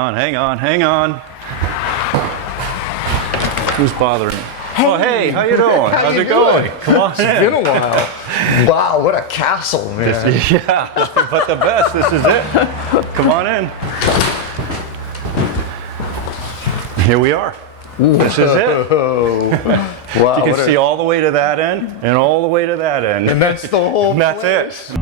hang on. Who's bothering me? Hey. Oh, hey, how you doing? How's it going? Come on It's been a while. Wow, what a castle, man. Yeah, but the best. This is it. Come on in. Here we are. This is it. Wow, You can see all the way to that end and all the way to that end. and that's the whole And that's place. it.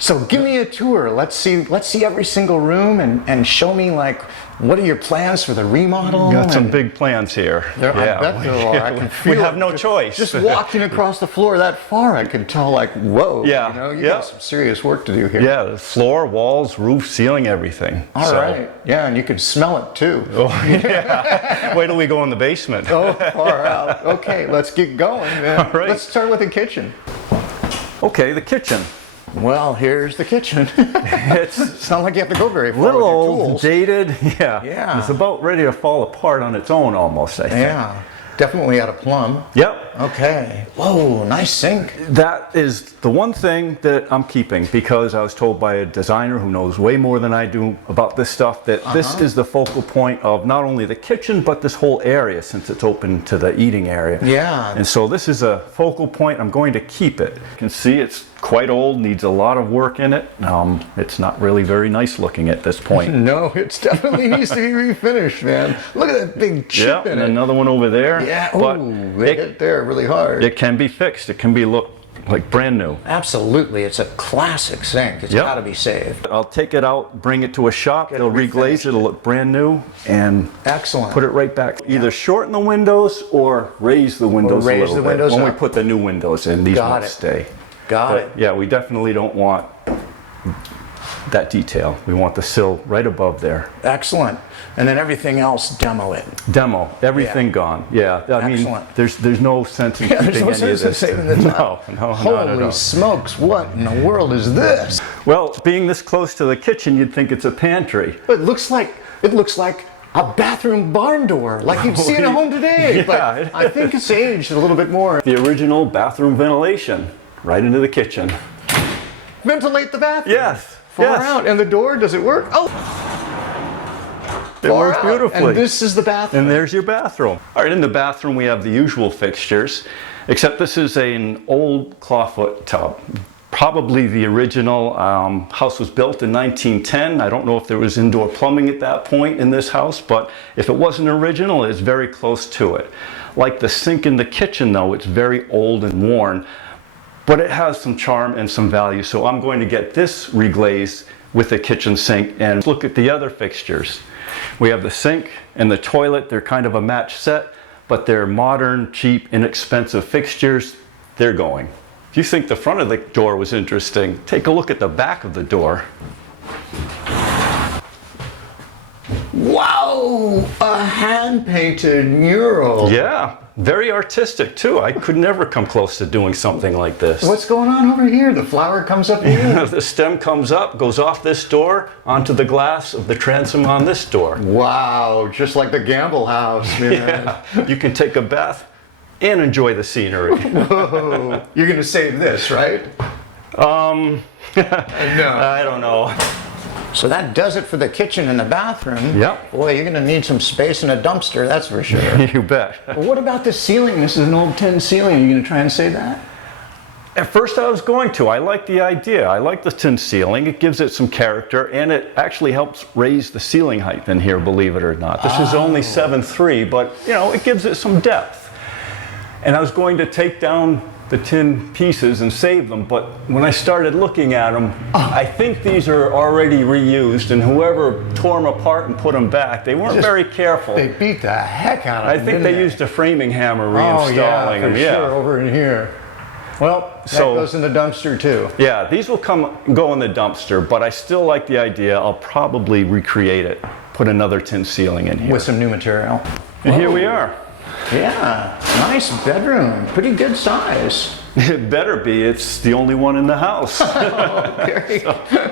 So give me a tour. Let's see every single room and show me, like, what are your plans for the remodel? Got some big plans here. I bet there are. I can feel we have it. no choice. Just walking across the floor that far, I can tell, like, whoa. Yeah, You know, you yeah. got some serious work to do here. Yeah, the floor, walls, roof, ceiling, everything. All right. Yeah, and you can smell it too. Oh, yeah. Wait till we go in the basement. Oh, far out. Okay, let's get going, man. All right. Let's start with the kitchen. Okay, the kitchen. Well, here's the kitchen. It's not like you have to go very far Little with your old, tools. dated, yeah. Yeah. It's about ready to fall apart on its own almost, I think. Yeah, definitely out of plumb. Yep. Okay. Whoa, nice sink. That is the one thing that I'm keeping because I was told by a designer who knows way more than I do about this stuff that this is the focal point of not only the kitchen but this whole area since it's open to the eating area. Yeah. And so this is a focal point. I'm going to keep it. You can see it's quite old, needs a lot of work in it. It's not really very nice looking at this point. No, it definitely needs to be refinished, man. Look at that big chip in and it. another one over there. Yeah, But ooh, they hit there really hard. it can be fixed. It can be look like brand new. Absolutely, it's a classic sink. It's Yep. got to be saved. I'll take it out, bring it to a shop. They'll reglaze it. It'll look brand new and Excellent. put it right back. Either shorten the windows or raise the windows raise a little the bit. windows When we up. put the new windows in, these Got won't it. stay. Got But it. yeah, we definitely don't want that detail. We want the sill right above there. Excellent. And then everything else, demo it. Demo, everything gone. Yeah, I mean, Excellent. there's no sense in Yeah, keeping there's no any sense in of this. saving the top. No, not at Holy all. smokes, what in the world is this? Well, being this close to the kitchen, you'd think it's a pantry. It looks like a bathroom barn door, like you'd see in a home today. Yeah, But it I think it's aged a little bit more. The original bathroom ventilation right into the kitchen. Ventilate the bathroom. Yes. Far yes. out. And the door, does it work? Oh, It far works out. beautifully. And this is the bathroom. And there's your bathroom. All right, in the bathroom we have the usual fixtures, except this is an old clawfoot tub. Probably the original house was built in 1910. I don't know if there was indoor plumbing at that point in this house, but if it wasn't original, it's very close to it. Like the sink in the kitchen though, it's very old and worn, but it has some charm and some value. So I'm going to get this reglazed with the kitchen sink and look at the other fixtures. We have the sink and the toilet. They're kind of a match set, but they're modern, cheap, inexpensive fixtures. They're going. If you think the front of the door was interesting, take a look at the back of the door. Wow, a hand-painted mural. Yeah, very artistic too. I could never come close to doing something like this. What's going on over here? The flower comes up here. The stem comes up, goes off this door, onto the glass of the transom on this door. Wow, just like the Gamble house, man. Yeah, you can take a bath and enjoy the scenery. Whoa, you're gonna save this, right? No. No. I don't know. So that does it for the kitchen and the bathroom. Yep. Boy, you're gonna need some space in a dumpster, that's for sure. You bet. But what about the ceiling? This is an old tin ceiling. Are you gonna try and save that? At first I was going to. I like the idea. I like the tin ceiling. It gives it some character and it actually helps raise the ceiling height in here, believe it or not. This is only 7'3", but you know, it gives it some depth. And I was going to take down the tin pieces and save them, but when I started looking at them, I think these are already reused, and whoever tore them apart and put them back, they weren't very careful. They beat the heck out of I them. think didn't they used a framing hammer reinstalling for them. sure, over in here. Well, that goes in the dumpster too. Yeah, these will go in the dumpster, but I still like the idea. I'll probably recreate it, put another tin ceiling in here. With some new material. And here we are. Yeah, nice bedroom, pretty good size. It better be. It's the only one in the house. Okay,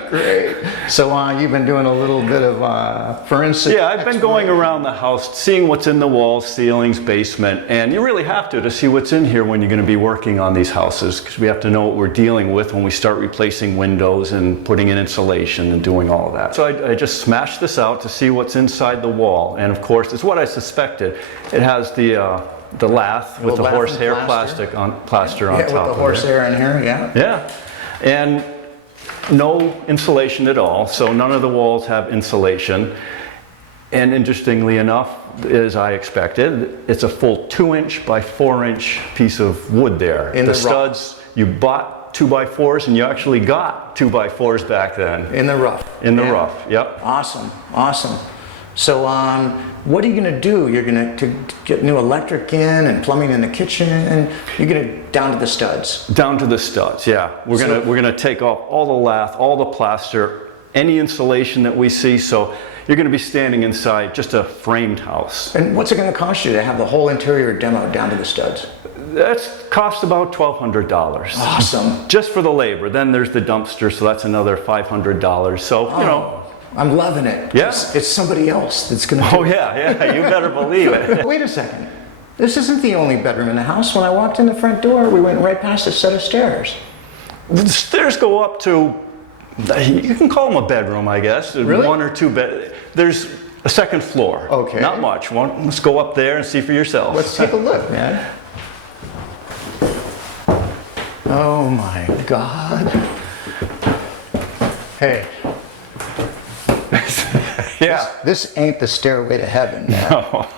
great. So you've been doing a little bit of forensic. Yeah, I've been going around the house, seeing what's in the walls, ceilings, basement, and you really have to see what's in here when you're going to be working on these houses, because we have to know what we're dealing with when we start replacing windows and putting in insulation and doing all of that. So I just smashed this out to see what's inside the wall, and of course, it's what I suspected. It has the lath with the horsehair plaster on top of it. Yeah, with the horsehair in here, yeah. Yeah, and no insulation at all, so none of the walls have insulation. And interestingly enough, as I expected, it's a full 2-inch by 4-inch piece of wood there. In the studs, you bought 2x4s, and you actually got 2x4s back then. In the rough. In the rough, yep. Awesome, awesome. So what are you going to do? You're going to get new electric in and plumbing in the kitchen, and you're going to down to the studs. Down to the studs, yeah. We're gonna take off all the lath, all the plaster, any insulation that we see. So you're going to be standing inside just a framed house. And what's it going to cost you to have the whole interior demoed down to the studs? That's cost about $1,200. Awesome. Just for the labor. Then there's the dumpster, so that's another $500. So you know. I'm loving it. Yeah. It's somebody else that's going to do Oh yeah, you better believe it. Wait a second. This isn't the only bedroom in the house. When I walked in the front door, we went right past a set of stairs. The stairs go up to, you can call them a bedroom, I guess. Really? 1 or 2 bed. There's a second floor. Okay. Not much. Let's go up there and see for yourself. Let's take a look, man. Oh my God. Hey. Yeah. This ain't the stairway to heaven, man. No.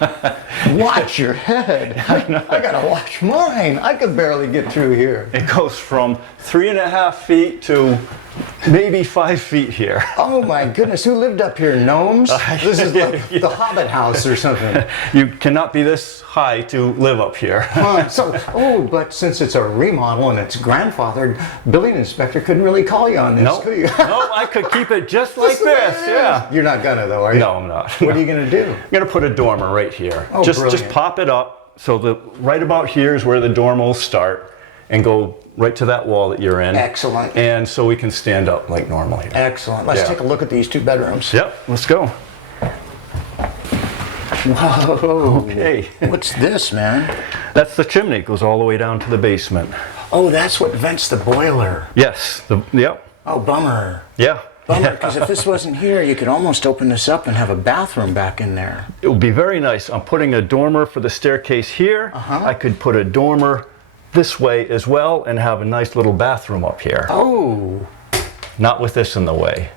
Watch your head. I gotta watch mine. I could barely get through here. It goes from 3.5 feet to maybe 5 feet here. Oh my goodness, who lived up here? Gnomes? This is like the Hobbit house or something. You cannot be this high to live up here. But since it's a remodel and it's grandfathered, building inspector couldn't really call you on this, No, could you? no, I could keep it just like this, yeah. You're not gonna though, are you? No, I'm not. What are you gonna do? I'm gonna put a dormer right here. Oh, just brilliant. pop it up, so that right about here is where the dormer will start and go right to that wall that you're in. Excellent. And so we can stand up like normal here. Excellent. Let's take a look at these 2 bedrooms. Yep, let's go. Whoa. Okay. What's this, man? That's the chimney, goes all the way down to the basement. Oh, that's what vents the boiler. Yes, yep, Oh, bummer. yeah. Bummer, because if this wasn't here, you could almost open this up and have a bathroom back in there. It would be very nice. I'm putting a dormer for the staircase here. I could put a dormer this way as well and have a nice little bathroom up here. Oh. Not with this in the way.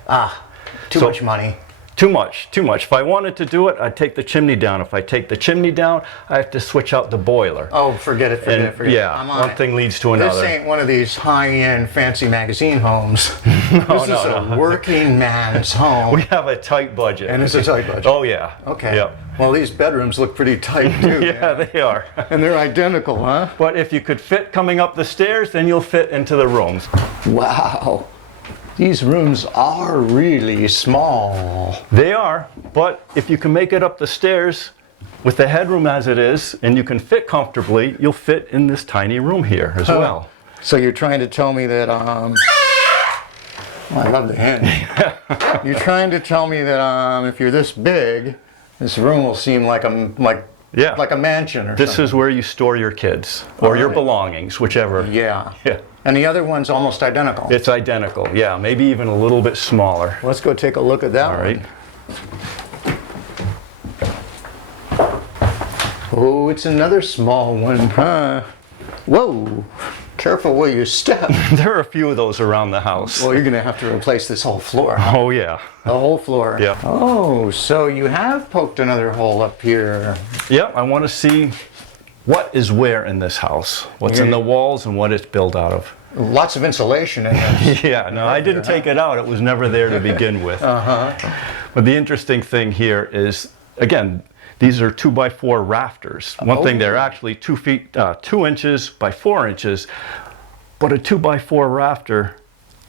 Too much money. Too much. If I wanted to do it, I'd take the chimney down. If I take the chimney down, I have to switch out the boiler. Oh, forget it. Yeah, I'm on one it. thing leads to another. This ain't one of these high-end fancy magazine homes. This is a working man's home. We have a tight budget. And it's a tight budget. Oh yeah. Okay. Yep. Well, these bedrooms look pretty tight too. Yeah, man. they are. And they're identical, huh? But if you could fit coming up the stairs, then you'll fit into the rooms. Wow. These rooms are really small. They are, but if you can make it up the stairs with the headroom as it is, and you can fit comfortably, you'll fit in this tiny room here as well. So you're trying to tell me that, well, I love the hand. You're trying to tell me that if you're this big, this room will seem like a mansion or This something. is where you store your kids, or your Right. belongings, whichever. Yeah. Yeah. And the other one's almost identical. It's identical, yeah, maybe even a little bit smaller. Let's go take a look at that All right. one. Oh, it's another small one, huh? Whoa. Careful where you step. There are a few of those around the house. Well, you're going to have to replace this whole floor. Huh? Oh yeah. The whole floor. Yeah. Oh, so you have poked another hole up here. Yep, I want to see what is where in this house. What's in the walls and what it's built out of. Lots of insulation in this. Yeah, no, I didn't take it out. It was never there to begin with. But the interesting thing here is, again, these are 2x4 rafters. One thing, they're actually 2 inches by 4 inches, but a 2x4 rafter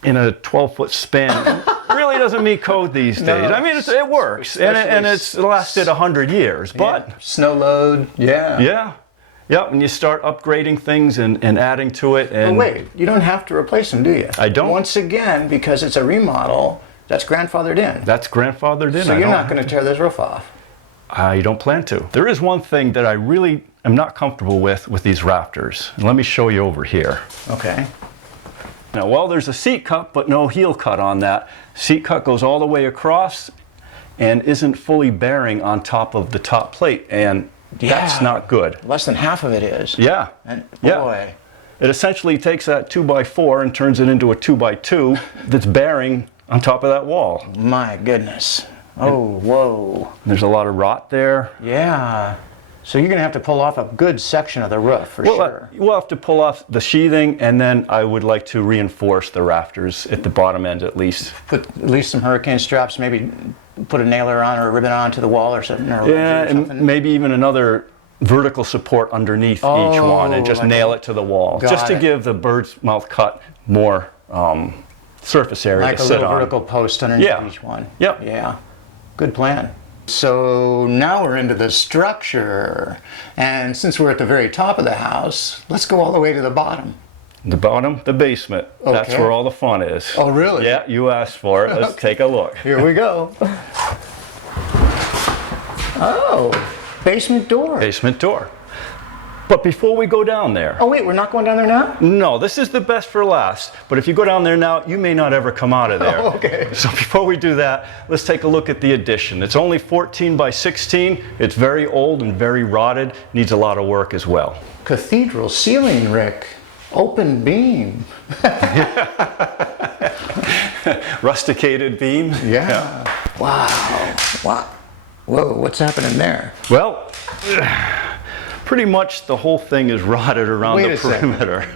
in a 12-foot span really doesn't meet code these days. I mean, it works, and it's lasted 100 years, but... Snow load, yeah. Yeah. Yep, and you start upgrading things and adding to it. And wait, you don't have to replace them, do you? I don't. Once again, because it's a remodel, that's grandfathered in. That's grandfathered in. So you're not going to tear this roof off? I don't plan to. There is one thing that I really am not comfortable with these rafters. And let me show you over here. Okay. Now, well, there's a seat cut, but no heel cut on that. Seat cut goes all the way across and isn't fully bearing on top of the top plate. And that's not good. Less than half of it is. Yeah. And boy. It essentially takes that 2x4 and turns it into a 2x2 that's bearing on top of that wall. My goodness. Oh, whoa. There's a lot of rot there. Yeah. So you're going to have to pull off a good section of the roof for sure. We'll have to pull off the sheathing, and then I would like to reinforce the rafters at the bottom end at least. Put at least some hurricane straps, maybe put a nailer on or a ribbon onto the wall or something. Yeah, and maybe even another vertical support underneath each one and just nail it to the wall. Just to give the bird's mouth cut more surface area to sit on. Like a little vertical post underneath each one. Yep. Yeah. Good plan. So now we're into the structure. And since we're at the very top of the house, let's go all the way to the bottom. The bottom, the basement. Okay. That's where all the fun is. Oh, really? Yeah, you asked for it. Let's take a look. Here we go. Oh, basement door. Basement door. But before we go down there... Oh, wait, we're not going down there now? No, this is the best for last. But if you go down there now, you may not ever come out of there. Oh, okay. So before we do that, let's take a look at the addition. It's only 14 by 16. It's very old and very rotted. Needs a lot of work as well. Cathedral ceiling, Rick. Open beam. Rusticated beam. Yeah. Wow. Wow. Whoa, what's happening there? Well... pretty much the whole thing is rotted around the perimeter.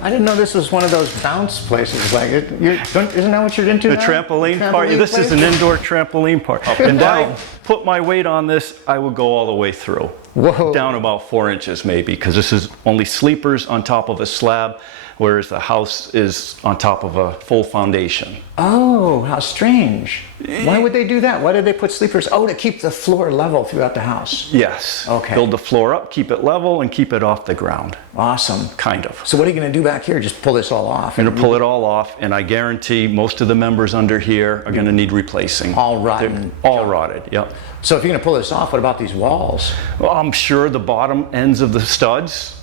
I didn't know this was one of those bounce places. Like, isn't that what you're into now? The trampoline part? This is an indoor trampoline park. And I put my weight on this, I would go all the way through. Whoa. Down about 4 inches maybe, because this is only sleepers on top of a slab, whereas the house is on top of a full foundation. Oh, how strange. Why would they do that? Why did they put sleepers? Oh, to keep the floor level throughout the house. Yes. Okay. Build the floor up, keep it level, and keep it off the ground. Awesome. Kind of. So what are you going to do back here? Just pull this all off? I'm going to pull it all off, and I guarantee most of the members under here are going to need replacing. All rotten. All rotted, yep. So if you're going to pull this off, what about these walls? Well, I'm sure the bottom ends of the studs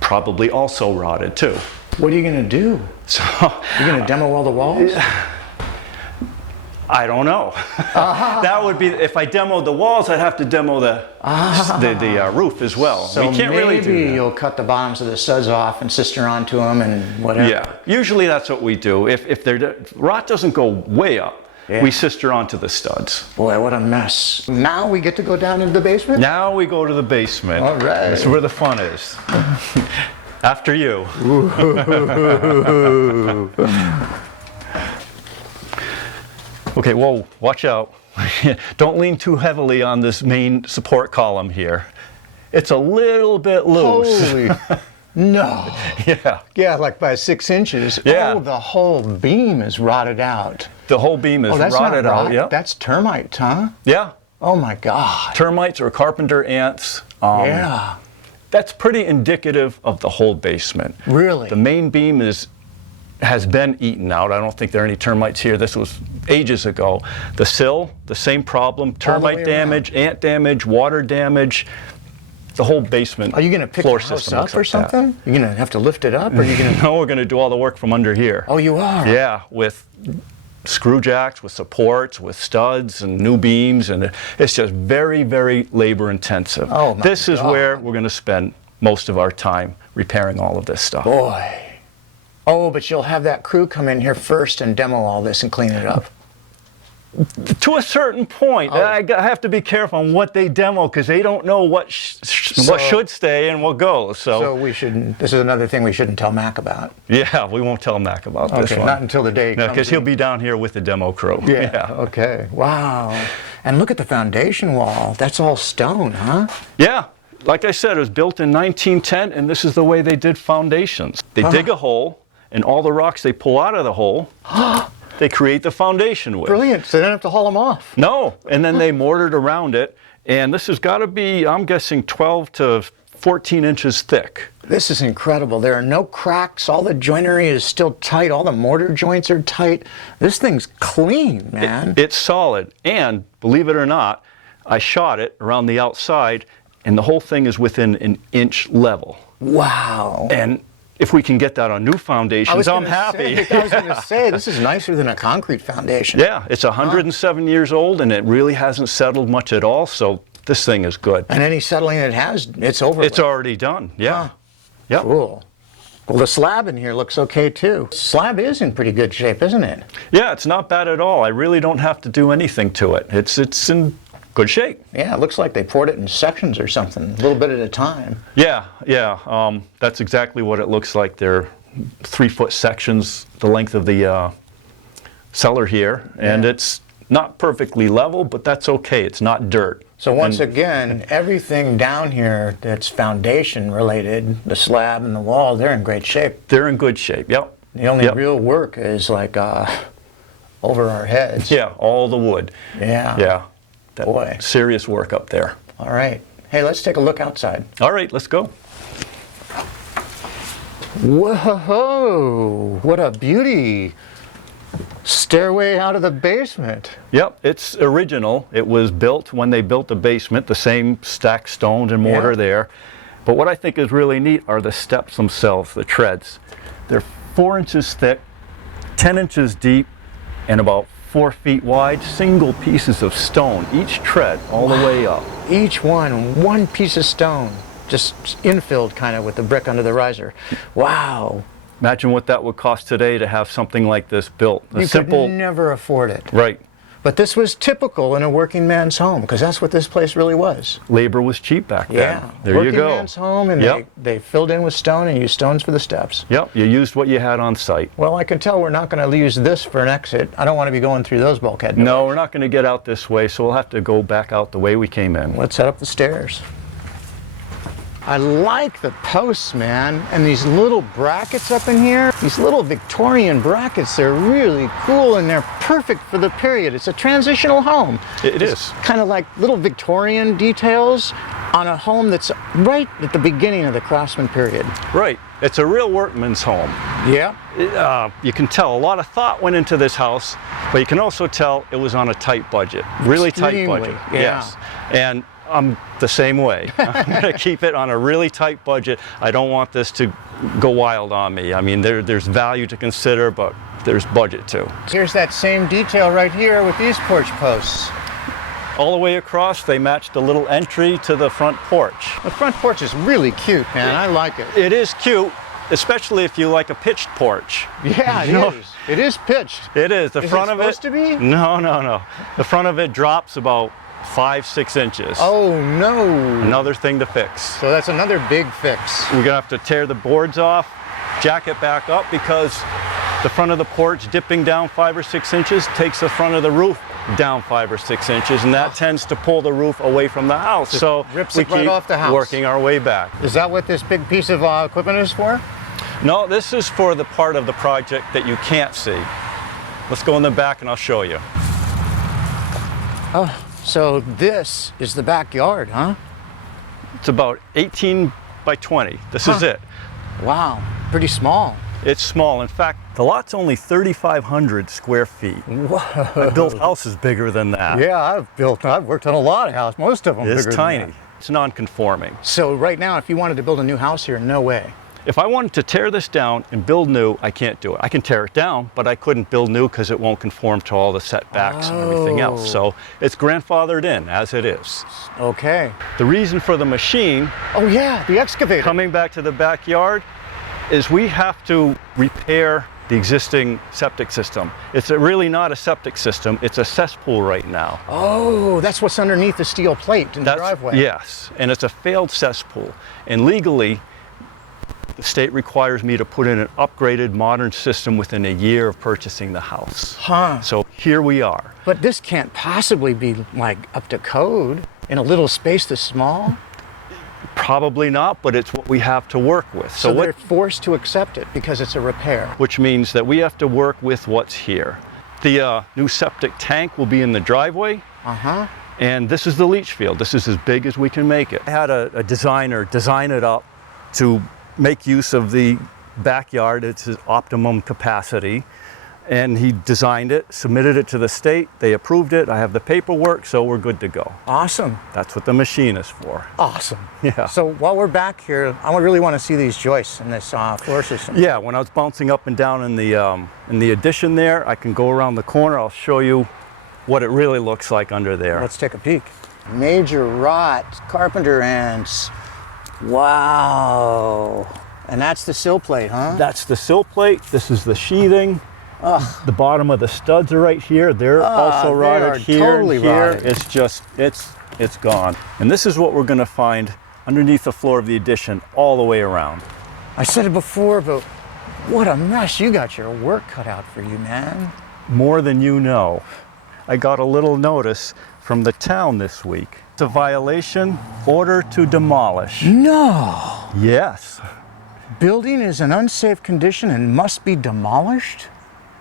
probably also rotted too. What are you going to do? So you're going to demo all the walls? I don't know. That would be, if I demoed the walls, I'd have to demo the roof as well. So we can't really do that. You'll cut the bottoms of the studs off and sister onto them and whatever. Yeah, usually that's what we do. If rot doesn't go way up, we sister onto the studs. Boy, what a mess. Now we get to go down into the basement? Now we go to the basement. All right. That's where the fun is. After you. Okay, whoa, watch out. Don't lean too heavily on this main support column here. It's a little bit loose. Holy, no. Yeah. Yeah, like by 6 inches. Yeah. Oh, the whole beam is rotted out. The whole beam is rotted out, yeah. That's termite, huh? Yeah. Oh my God. Termites or carpenter ants. Yeah. That's pretty indicative of the whole basement. Really? The main beam has been eaten out. I don't think there are any termites here. This was ages ago. The sill, the same problem. Termite damage, ant damage, water damage. The whole basement. Are you going to pick the house up or something? You're going to have to lift it up? Or are you going to... No, we're going to do all the work from under here. Oh, you are? Yeah, with screw jacks, with supports, with studs and new beams, and it's just very, very labor intensive. Oh, my This is God. where we're going to spend most of our time repairing all of this stuff. Boy. Oh, but you'll have that crew come in here first and demo all this and clean it up. To a certain point, I have to be careful on what they demo because they don't know what should stay and what goes. So we shouldn't. This is another thing we shouldn't tell Mac about. Yeah, we won't tell Mac about this one. Not until the day comes. because he'll be down here with the demo crew. Yeah. Okay. Wow. And look at the foundation wall. That's all stone, huh? Yeah. Like I said, it was built in 1910, and this is the way they did foundations. They dig a hole, and all the rocks they pull out of the hole, they create the foundation with. Brilliant. So they don't have to haul them off. No. And then they mortared around it. And this has got to be, I'm guessing, 12 to 14 inches thick. This is incredible. There are no cracks. All the joinery is still tight. All the mortar joints are tight. This thing's clean, man. It's solid. And believe it or not, I shot it around the outside, and the whole thing is within an inch level. Wow. And if we can get that on new foundations, I'm happy. I was going to say, this is nicer than a concrete foundation. Yeah, it's 107 years old, and it really hasn't settled much at all, so this thing is good. And any settling it has, it's over. It's already done, yeah. Huh. Yep. Cool. Well, the slab in here looks okay, too. Slab is in pretty good shape, isn't it? Yeah, it's not bad at all. I really don't have to do anything to it. It's in good shape. Yeah, it looks like they poured it in sections or something, a little bit at a time. Yeah, that's exactly what it looks like. They're 3-foot sections, the length of the cellar here, and it's not perfectly level, but that's okay. It's not dirt. So once again, everything down here that's foundation related, the slab and the wall, they're in great shape. They're in good shape, yep. The only real work is like over our heads. Yeah, all the wood. Yeah. Yeah. Boy. Serious work up there. All right. Hey, let's take a look outside. All right, let's go. Whoa, what a beauty. Stairway out of the basement. Yep, it's original. It was built when they built the basement, the same stacked stones and mortar there. But what I think is really neat are the steps themselves, the treads. They're 4 inches thick, 10 inches deep, and about 4 feet wide, single pieces of stone, each tread all the way up. Each one piece of stone, just infilled kind of with the brick under the riser. Wow. Imagine what that would cost today to have something like this built. You could never afford it. Right. But this was typical in a working man's home, because that's what this place really was. Labor was cheap back then. Yeah. There you go. Working man's home, and they filled in with stone and used stones for the steps. Yep, you used what you had on site. Well, I can tell we're not going to use this for an exit. I don't want to be going through those bulkhead doors. No, we're not going to get out this way, so we'll have to go back out the way we came in. Let's head up the stairs. I like the posts, man, and these little brackets up in here. These little Victorian brackets, they're really cool, and they're perfect for the period. It's a transitional home. It is. Kind of like little Victorian details on a home that's right at the beginning of the Craftsman period. Right. It's a real workman's home. Yeah. You can tell a lot of thought went into this house, but you can also tell it was on a tight budget. Really tight budget. Yeah. Yes. And I'm the same way. I'm going to keep it on a really tight budget. I don't want this to go wild on me. I mean, there's value to consider, but there's budget too. Here's that same detail right here with these porch posts. All the way across, they matched the little entry to the front porch. The front porch is really cute, man. I like it. It is cute, especially if you like a pitched porch. Yeah, it is. It is pitched. It is. The front of it. Is it supposed to be? No. The front of it drops about 5-6 inches. Oh no. Another thing to fix. So that's another big fix. We're gonna have to tear the boards off, jack it back up, because the front of the porch dipping down 5 or 6 inches takes the front of the roof down 5 or 6 inches, and that tends to pull the roof away from the house. So rips we it right keep off the house. Working our way back. Is that what this big piece of equipment is for? No, this is for the part of the project that you can't see. Let's go in the back and I'll show you. Oh, so this is the backyard, huh? It's about 18 by 20. This is it. Wow, pretty small. It's small. In fact, the lot's only 3,500 square feet. Whoa. I built houses bigger than that. Yeah, I've worked on a lot of houses, most of them It's bigger tiny. than that. It's non-conforming. So right now, if you wanted to build a new house here, no way. If I wanted to tear this down and build new, I can't do it. I can tear it down, but I couldn't build new because it won't conform to all the setbacks and everything else. So it's grandfathered in as it is. Okay. The reason for the machine, Oh yeah, the excavator. coming back to the backyard, is we have to repair the existing septic system. It's really not a septic system, it's a cesspool right now. Oh, that's what's underneath the steel plate in the driveway. Yes, and it's a failed cesspool. And legally, the state requires me to put in an upgraded modern system within a year of purchasing the house. Huh. So here we are. But this can't possibly be like up to code in a little space this small. Probably not, but it's what we have to work with. So they're forced to accept it because it's a repair. Which means that we have to work with what's here. The new septic tank will be in the driveway. Uh-huh. And this is the leach field. This is as big as we can make it. I had a designer design it up to make use of the backyard. It's its optimum capacity. And he designed it, submitted it to the state. They approved it. I have the paperwork, so we're good to go. Awesome. That's what the machine is for. Awesome. Yeah. So while we're back here, I really want to see these joists in this floor system. Yeah, when I was bouncing up and down in the addition there, I can go around the corner. I'll show you what it really looks like under there. Let's take a peek. Major rot, carpenter ants. Wow. And that's the sill plate, huh? That's the sill plate. This is the sheathing. The bottom of the studs are right here. They're also rotted here. Totally and here. rotted. It's just, it's gone. And this is what we're gonna find underneath the floor of the addition all the way around. I said it before, but what a mess. You got your work cut out for you, man. More than you know. I got a little notice from the town this week. It's a violation, order to demolish. No. Yes. Building is in unsafe condition and must be demolished?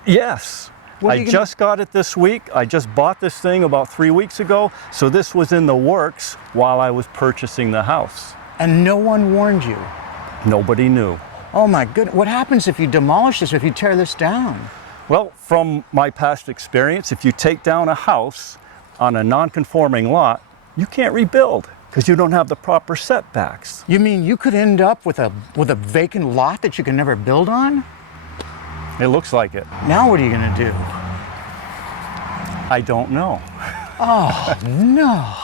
Yes. I just got it this week. I just bought this thing about 3 weeks ago, so this was in the works while I was purchasing the house. And no one warned you? Nobody knew. Oh my goodness. What happens if you demolish this, if you tear this down? Well, from my past experience, if you take down a house on a non-conforming lot, you can't rebuild because you don't have the proper setbacks. You mean you could end up with a vacant lot that you can never build on? It looks like it. Now what are you gonna do? I don't know. Oh, no.